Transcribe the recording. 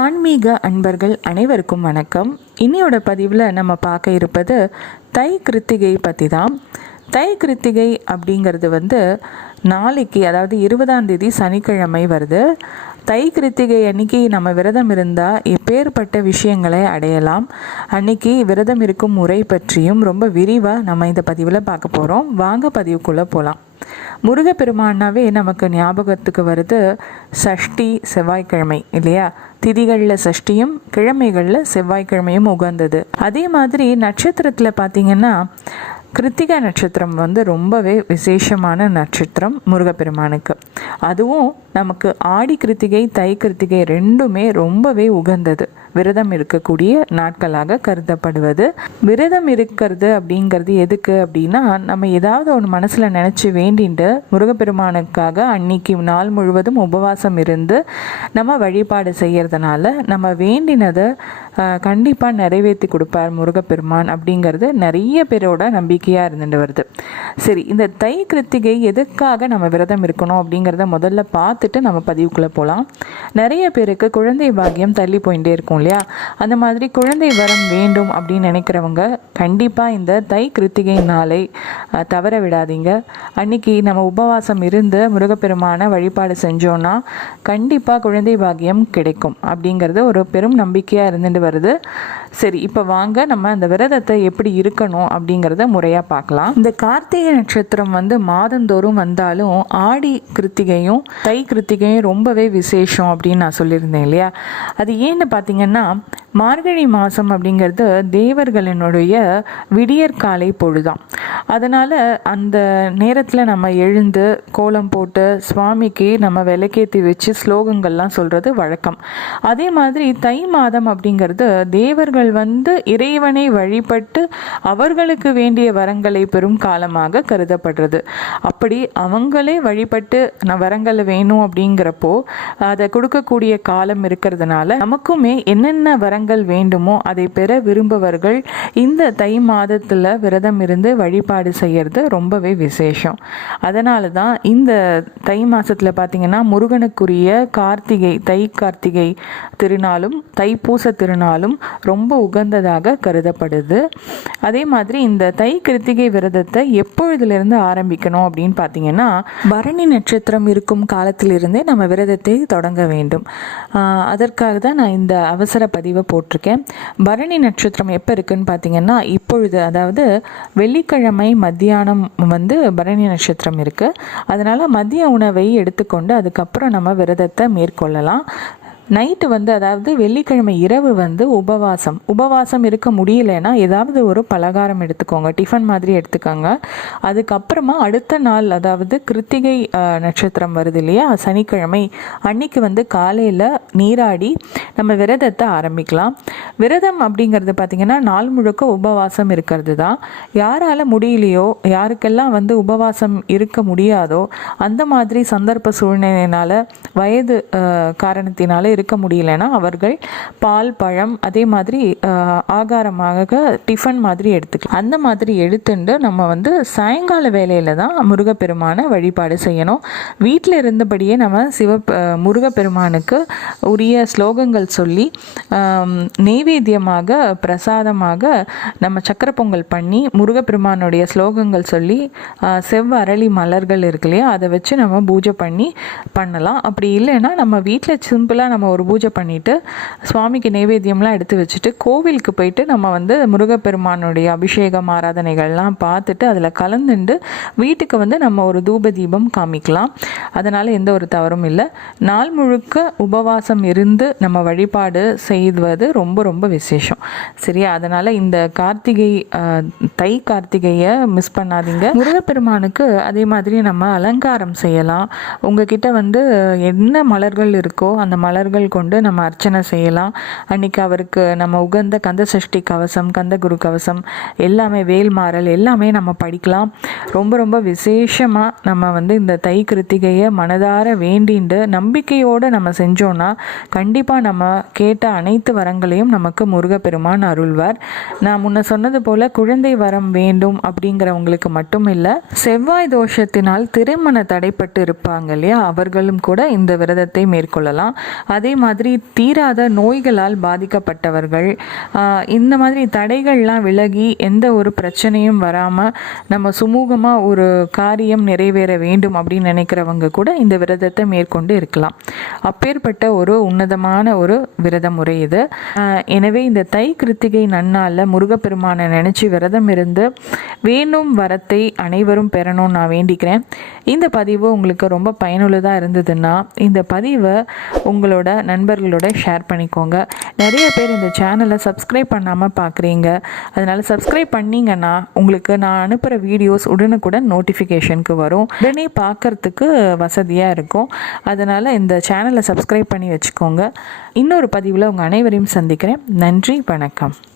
ஆன்மீக அன்பர்கள் அனைவருக்கும் வணக்கம். இன்னையோட பதிவில் நம்ம பார்க்க இருப்பது தை கிருத்திகை பற்றி தான் தை கிருத்திகை அப்படிங்கிறது வந்து நாளைக்கு அதாவது இருபதாம் தேதி சனிக்கிழமை வருது. தை கிருத்திகை அன்னைக்கு நம்ம விரதம் இருந்தால் எப்பேற்பட்ட விஷயங்களை அடையலாம். அன்னைக்கு விரதம் இருக்கும் முறை பற்றியும் ரொம்ப விரிவாக நம்ம இந்த பதிவில் பார்க்க போகிறோம் வாங்க பதிவுக்குள்ளே போகலாம் முருகப்பெருமானாவே நமக்கு ஞாபகத்துக்கு வருது சஷ்டி செவ்வாய்க்கிழமை இல்லையா? திதிகளில் சஷ்டியும் கிழமைகளில் செவ்வாய்க்கிழமையும் உகந்தது. அதே மாதிரி நட்சத்திரத்தில் பார்த்தீங்கன்னா கிருத்திகா நட்சத்திரம் வந்து ரொம்பவே விசேஷமான நட்சத்திரம் முருகப்பெருமானுக்கு. அதுவும் நமக்கு ஆடி கிருத்திகை தை கிருத்திகை ரெண்டுமே ரொம்பவே உகந்தது. விரதம் இருக்கக்கூடிய நாட்களாக கருதப்படுவது. விரதம் இருக்கிறது அப்படிங்கிறது எதுக்கு அப்படின்னா நம்ம ஏதாவது ஒன்று மனசில் நினச்சி வேண்டிட்டு முருகப்பெருமானுக்காக அன்னைக்கு நாள் முழுவதும் உபவாசம் இருந்து நம்ம வழிபாடு செய்கிறதுனால நம்ம வேண்டினதை கண்டிப்பாக நிறைவேற்றி கொடுப்பார் முருகப்பெருமான் அப்படிங்கிறது நிறைய பேரோட நம்பிக்கையாக இருந்துட்டு வருது. சரி இந்த தை கிருத்திகை எதுக்காக நம்ம விரதம் இருக்கணும் அப்படிங்கிறத முதல்ல பார்த்துட்டு நம்ம பதிவுக்குள்ளே போகலாம் நிறைய பேருக்கு குழந்தை பாக்கியம் தள்ளி போயிட்டே இருக்கும் இல்லையா? அந்த மாதிரி குழந்தை வரம் வேண்டும் அப்படின்னு நினைக்கிறவங்க கண்டிப்பாக இந்த தை கிருத்திகை நாளை தவற விடாதீங்க. அன்னைக்கு நம்ம உபவாசம் இருந்து முருகப்பெருமான வழிபாடு செஞ்சோன்னா கண்டிப்பாக குழந்தை பாக்கியம் கிடைக்கும் அப்படிங்கிறது ஒரு பெரும் நம்பிக்கையாக இருந்துட்டு வருது. சரி இப்போ வாங்க நம்ம அந்த விரதத்தை எப்படி இருக்கணும் அப்படிங்கிறத முறையாக பார்க்கலாம். இந்த கார்த்திகை நட்சத்திரம் வந்து மாதந்தோறும் வந்தாலும் ஆடி கிருத்திகையும் தை கிருத்திகையும் ரொம்பவே விசேஷம் அப்படின்னு நான் சொல்லியிருந்தேன் இல்லையா? அது ஏன்னு பார்த்தீங்கன்னா மார்கழி மாதம் அப்படிங்கிறது தேவர்களினுடைய விடியற்காலை பொழுதான் அதனால் அந்த நேரத்தில் நம்ம எழுந்து கோலம் போட்டு சுவாமிக்கு நம்ம விளக்கேற்றி வச்சு ஸ்லோகங்கள்லாம் சொல்கிறது வழக்கம். அதே மாதிரி தை மாதம் அப்படிங்கிறது தேவர்கள் வந்து இறைவனை வழிபட்டு அவர்களுக்கு வேண்டிய வரங்களை பெறும் காலமாக கருதப்படுறது. அப்படி அவங்களே வழிபட்டு நான் வரங்கள் வேணும் அப்படிங்கிறப்போ அதை கொடுக்கக்கூடிய காலம் இருக்கிறதுனால நமக்குமே என்னென்ன வரங்கள் வேண்டுமோ அதை பெற விரும்புவர்கள் இந்த தை மாதத்தில் விரதம் இருந்து வழிபாடு செய்கிறது ரொம்பவே விசேஷம். அதனால தான் இந்த தை மாதத்தில் பார்த்திங்கன்னா முருகனுக்குரிய கார்த்திகை தை கார்த்திகை திருநாளும் தைப்பூச திருநாளும் ரொம்ப உகந்ததாக கருதப்படுது. அதே மாதிரி இந்த தை கிருத்திகை விரதத்தை எப்பொழுதுலேருந்து ஆரம்பிக்கணும் அப்படின்னு பார்த்தீங்கன்னா பரணி நட்சத்திரம் இருக்கும் காலத்திலிருந்தே நம்ம விரதத்தை தொடங்க வேண்டும். அதற்காக தான் நான் இந்த அவசர பதிவை போட்டிருக்கேன். பரணி நட்சத்திரம் எப்போ இருக்குன்னு பார்த்தீங்கன்னா இப்பொழுது அதாவது வெள்ளிக்கிழமை மத்தியானம் வந்து பரணி நட்சத்திரம் இருக்குது அதனால் மதிய உணவை எடுத்துக்கொண்டு அதுக்கப்புறம் நம்ம விரதத்தை மேற்கொள்ளலாம். நைட்டு வந்து அதாவது வெள்ளிக்கிழமை இரவு வந்து உபவாசம். உபவாசம் இருக்க முடியலன்னா ஏதாவது ஒரு பலகாரம் எடுத்துக்கோங்க. டிஃபன் மாதிரி எடுத்துக்கோங்க. அதுக்கப்புறமா அடுத்த நாள் அதாவது கிருத்திகை நட்சத்திரம் வருது இல்லையா? சனிக்கிழமை அன்னைக்கு வந்து காலையில் நீராடி நம்ம விரதத்தை ஆரம்பிக்கலாம். விரதம் அப்படிங்கிறது பார்த்திங்கன்னா நாள் முழுக்க உபவாசம் இருக்கிறது தான் யாரால் முடியலையோ யாருக்கெல்லாம் வந்து உபவாசம் இருக்க முடியாதோ அந்த மாதிரி சந்தர்ப்ப சூழ்நிலையினால வயது காரணத்தினால இருக்க முடியலன்னா அவர்கள் பால் பழம் அதே மாதிரி ஆகாரமாக டிஃபன் மாதிரி எடுத்துக்கலாம். அந்த மாதிரி எடுத்துட்டு நம்ம வந்து சாயங்கால வேலையில் தான் முருகப்பெருமானை வழிபாடு செய்யணும். வீட்டில் இருந்தபடியே நம்ம சிவ முருகப்பெருமானுக்கு உரிய ஸ்லோகங்கள் சொல்லி நெய்வேத்தியமாக பிரசாதமாக நம்ம சக்கர பொங்கல் பண்ணி முருகப்பெருமானுடைய ஸ்லோகங்கள் சொல்லி செவ்வரளி அரளி மலர்கள் இருக்கு இல்லையா? அதை வச்சு நம்ம பூஜை பண்ணி பண்ணலாம். அப்படி இல்லைன்னா நம்ம வீட்டில் சிம்பிளாக நம்ம ஒரு பூஜை பண்ணிட்டு சுவாமிக்கு நைவேத்தியம்லாம் எடுத்து வச்சுட்டு கோவிலுக்கு போயிட்டு நம்ம வந்து முருகப்பெருமானுடைய அபிஷேகம் ஆராதனைகள்லாம் பார்த்துட்டு அதில் கலந்துண்டு வீட்டுக்கு வந்து நம்ம ஒரு தூப தீபம் காமிக்கலாம். அதனால் எந்த ஒரு தவறும் இல்லை. நாள் முழுக்க உபவாசம் இருந்து நம்ம வழிபாடு செய்வது ரொம்ப ரொம்ப விசேஷம். சரியா? அதனால் இந்த கார்த்திகை தை கார்த்திகையை மிஸ் பண்ணாதீங்க. முருகப்பெருமானுக்கு அதே மாதிரி நம்ம அலங்காரம் செய்யலாம். உங்ககிட்ட வந்து என்ன மலர்கள் இருக்கோ அந்த மலர்கள் கொண்டு நம்ம அர்ச்சனை செய்யலாம். அன்னைக்கு அவருக்கு நம்ம உகந்த கந்த சஷ்டி கவசம் கந்த குரு கவசம் எல்லாமே வேல்மாறல் எல்லாமே நம்ம படிக்கலாம். ரொம்ப ரொம்ப விசேஷமாக நம்ம வந்து இந்த தை கிருத்திகையை மனதார வேண்டிண்டு நம்பிக்கையோடு நம்ம செஞ்சோன்னா கண்டிப்பாக நம்ம கேட்ட அனைத்து வரங்களையும் நமக்கு முருகப்பெருமான் அருள்வார். நான் முன்ன சொன்னது போல் குழந்தை வரம் வேண்டும் அப்படிங்கிறவங்களுக்கு மட்டும் இல்லை செவ்வாய் தோஷத்தினால் திருமண தடைப்பட்டு இருப்பாங்க இல்லையா? அவர்களும் கூட இந்த விரதத்தை மேற்கொள்ளலாம். அதே அதே மாதிரி தீராத நோய்களால் பாதிக்கப்பட்டவர்கள் இந்த மாதிரி தடைகள்லாம் விலகி எந்த ஒரு பிரச்சனையும் வராமல் நம்ம சுமூகமாக ஒரு காரியம் நிறைவேற வேண்டும் அப்படின்னு நினைக்கிறவங்க கூட இந்த விரதத்தை மேற்கொண்டு இருக்கலாம். அப்பேற்பட்ட ஒரு உன்னதமான ஒரு விரத முறை இது எனவே இந்த தை கிருத்திகை நன்னாளில் முருகப்பெருமானை நினச்சி விரதம் இருந்து வேணும் வரத்தை அனைவரும் பெறணும்னு நான் வேண்டிக்கிறேன். இந்த பதிவு உங்களுக்கு ரொம்ப பயனுள்ளதாக இருந்ததுன்னா இந்த பதிவை உங்களோட நண்பர்களோட ஷேர் பண்ணிக்கோங்க. நிறைய பேர் இந்த சேனலை சப்ஸ்கிரைப் பண்ணாமல் பார்க்குறீங்க அதனால் சப்ஸ்கிரைப் பண்ணிங்கன்னா உங்களுக்கு நான் அனுப்புகிற வீடியோஸ் உடனுக்குடன் நோட்டிஃபிகேஷனுக்கு வரும். உடனே பார்க்கறதுக்கு வசதியாக இருக்கும். அதனால் இந்த சேனலை சப்ஸ்கிரைப் பண்ணி வச்சுக்கோங்க. இன்னொரு பதிவில் உங்கள் அனைவரையும் சந்திக்கிறேன். நன்றி வணக்கம்.